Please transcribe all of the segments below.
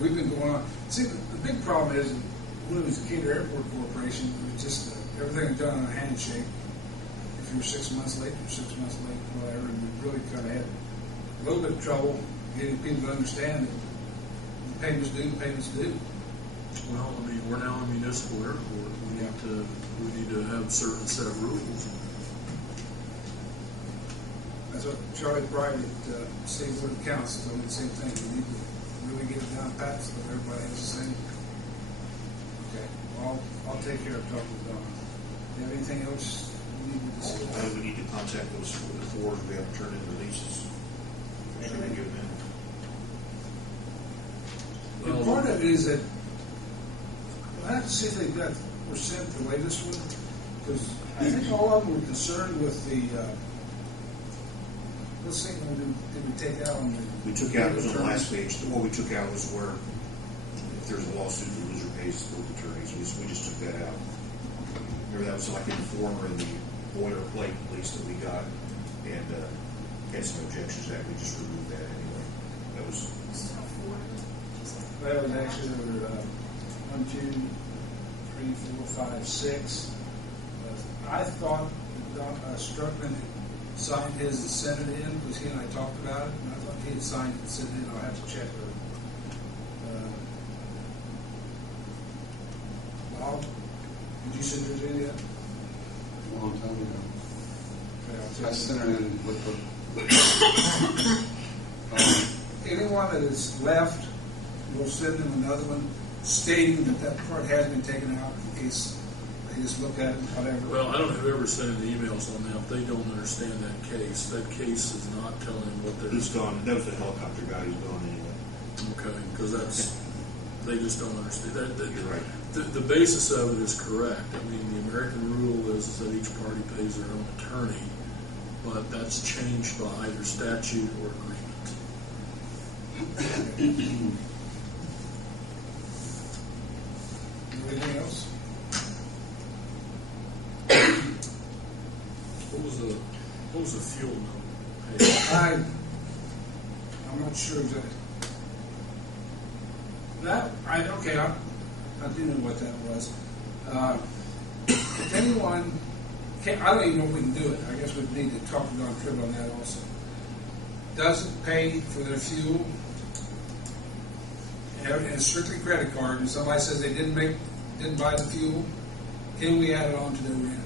we've been going on. See, the big problem is when it was Decatur Airport Corporation, it was just everything was done on a handshake. If you were 6 months late, you're 6 months late, whatever, and we really kind of had a little bit of trouble getting people to understand that the payments due, the payments due. Well, I mean, we're now a municipal airport. We need to have a certain set of rules. That's what Charlie Pride at State Board of Accounts told me the same thing. We need to really get it down pat so that everybody has the same. Okay, well, I'll take care of talking to Don. Do you have anything else you need to discuss? We need to contact those fours we haven't turned in releases. We're going to give them. And part of it is that I have to see if they were sent the latest one, because I think all of them were concerned with the. Let's see, did we take out on the? We took out, it was on the last page. What we took out was where if there's a lawsuit, the loser pays the attorneys. We just took that out. Remember that was like in the former in the boilerplate lease that we got, and had some objections to that. We just removed that anyway. That was. That was actually there were 1, 2, 3, 4, 5, 6. I thought Struckman signed his and sent it in because he and I talked about it, and I thought he had signed it and sent it in. I'll have to check with Bob, did you send yours in yet? A long time ago. Okay, I sent it in with the. Anyone that is left, we'll send them another one stating that that part has been taken out in case they just look at it, whatever. Well, I don't know whoever's sending the emails on that. They don't understand that case. That case is not telling them what they're. He's gone. That was the helicopter guy. He's gone anyway. Okay, because they just don't understand that. You're right. The basis of it is correct. I mean, the American rule is that each party pays their own attorney, but that's changed by either statute or agreement. Anything else? What was the fuel number? I'm not sure exactly. I do know what that was. If anyone, I don't even know if we can do it. I guess we'd need to talk to Don Tribb on that also. Doesn't pay for their fuel, and it's strictly credit card, and somebody says they didn't buy the fuel, can we add it on to their rent?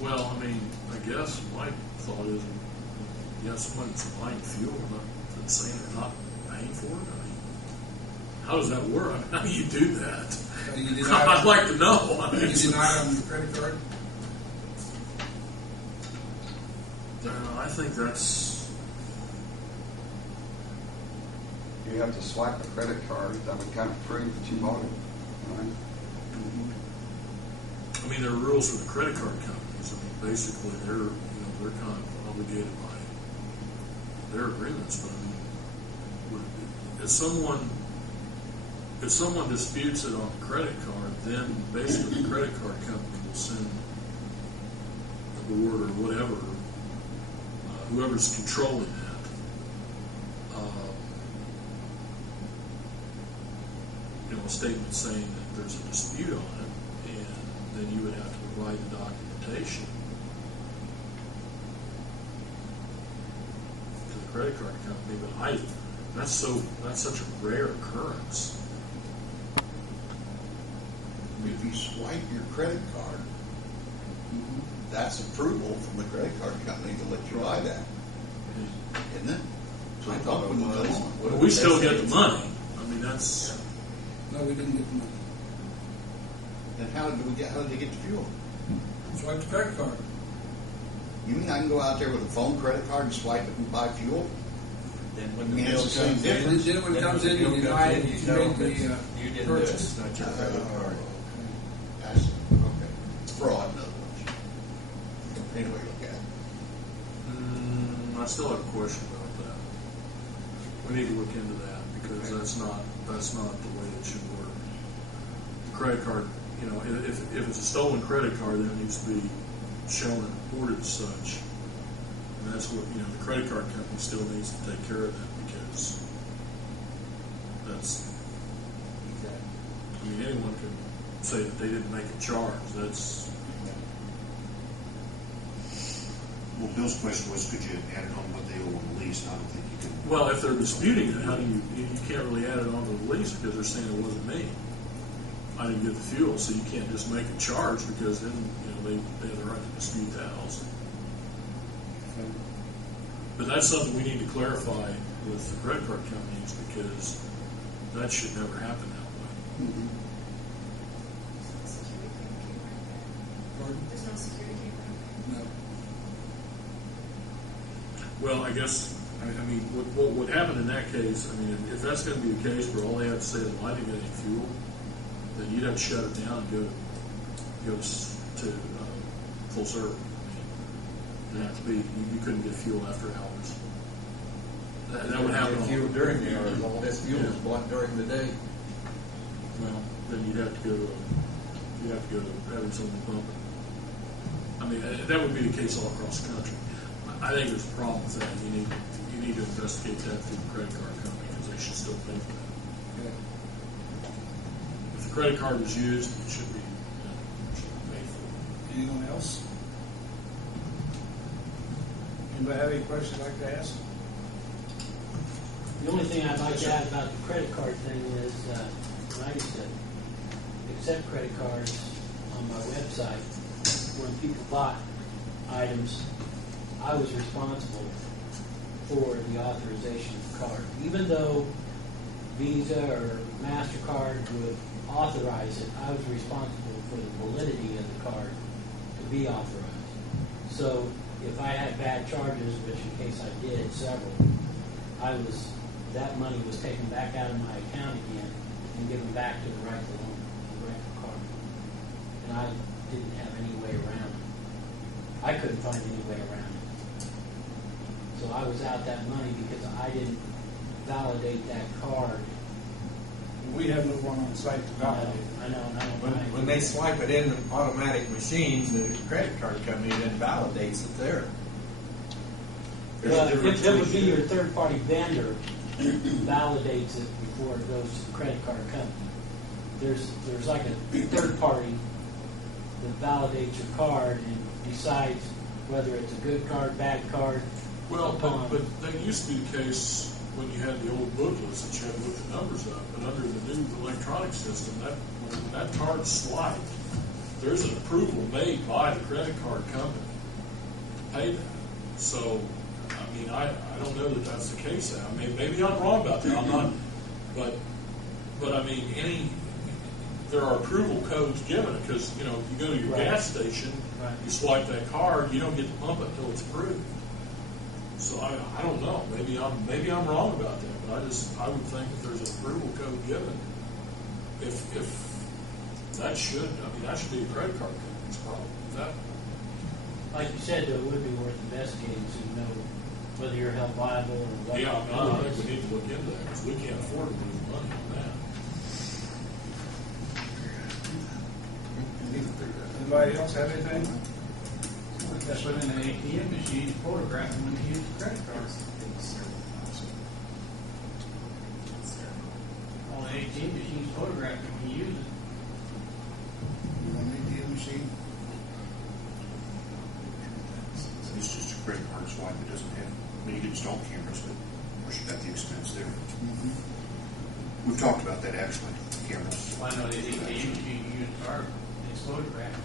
Well, I mean, I guess my thought is, yes, someone's buying fuel, not saying they're not paying for it. I mean, how does that work? I mean, how do you do that? I'd like to know. I mean, You deny it on your credit card? I think that's. You have to swipe a credit card that would kind of prove that you bought it. Right? I mean, there are rules for the credit card companies. I mean, basically, they're kind of obligated by their agreements. But I mean, if someone disputes it on the credit card, then basically the credit card company will send a board or whatever, whoever's controlling that. A statement saying that there's a dispute on it, and then you would have to provide the documentation to the credit card company. But that's such a rare occurrence. If you swipe your credit card, that's approval from the credit card company to let you buy that, isn't it? So I thought it was. But we still get the money. I mean, that's. No, we didn't get the money. Then how did they get the fuel? Swipe the credit card. You mean I can go out there with a phone credit card and swipe it and buy fuel? Then when I the mean, bill it's the same comes in, difference. Then when it comes in, you deny it, you know make the you didn't do it. purchase. It's not your credit card. That's okay. Fraud, in other words. Anyway, look at it. I still have a question about that. We need to look into that because that's not the way it should work. The credit card you know, if it's a stolen credit card, then it needs to be shown and reported as such. And that's what, you know, the credit card company still needs to take care of that, because that's, I mean, anyone can say that they didn't make a charge. That's, Well, Bill's question was, could you add it on what they owe on the lease? I don't think you can. well, if they're disputing it, how do you can't really add it onto the lease because they're saying it wasn't me. I didn't get the fuel, so you can't just make a charge, because then, you know, they have the right to dispute that also. But that's something we need to clarify with the credit card companies, because that should never happen that way. Pardon? There's no security camera. No. Well, I guess, I mean, what would happen in that case, I mean, if that's going to be the case where all they have to say is, well, I didn't get any fuel, then you'd have to shut it down and go to full service. It'd have to be, you couldn't get fuel after hours. That would happen. Fuel during the hours, all this fuel is bought during the day. Well, then you'd have to go to having someone pump it. I mean, that would be the case all across the country. I think there's a problem with that. You need to investigate that through the credit card company, because they should still pay for that. Okay. If the credit card was used, it should be paid for. Anyone else? Anybody have any questions I'd like to ask? The only thing I'd like to add about the credit card thing is, when I used to accept credit cards on my website, when people bought items, I was responsible for the authorization of the card. Even though Visa or MasterCard would authorize it, I was responsible for the validity of the card to be authorized. So if I had bad charges, which in case I did several, that money was taken back out of my account again and given back to the right to loan, the right to card. And I didn't have any way around it. I couldn't find any way around it. So I was out that money because I didn't validate that card. We have no one on site to validate. I know. When they swipe it in the automatic machine, the credit card company then validates it there. Well, if it would be your third-party vendor who validates it before it goes to the credit card company. There's like a third party that validates your card and decides whether it's a good card, bad card. Well, but that used to be the case when you had the old booklets that you had to look the numbers up. But under the new electronic system, when that card's swiped, there's an approval made by the credit card company to pay that. So, I mean, I don't know that that's the case. I mean, maybe I'm wrong about that. I'm not, but I mean, there are approval codes given, because you know, you go to your gas station, you swipe that card, you don't get to pump it until it's approved. So I don't know. Maybe I'm wrong about that, but I would think that there's an approval code given. If that should be a credit card company's problem. That, Like you said, though, it would be worth investigating so you know whether you're held liable or what. yeah, I think we need to look into that, because we can't afford to lose money on that. Anybody else have anything? That's what in the ATM machine photographing when you use credit cards. All the ATM machines photographing when you use it. You want an ATM machine? It's just a credit card swipe. It doesn't have, I mean, you can install cameras, but of course you've got the expense there. We've talked about that actually, cameras. Well, I know the ATM machine you use card, it's photographed.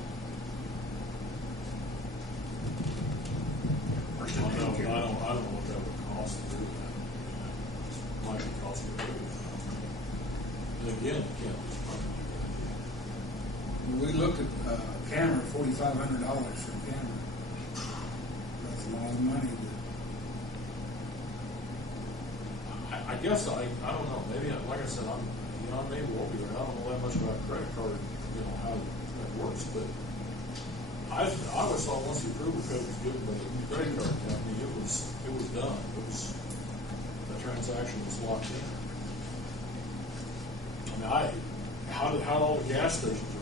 I don't know what that would cost to do that. It might be costing a little bit. And again, you can't lose money. We looked at camera, $4,500 for a camera. That's a lot of money. I guess I don't know. Maybe, like I said, I may well be there. I don't know that much about credit card, how that works. But I always thought once the approval code was given by the credit card company, it was done. The transaction was locked in. I mean, how all the gas stations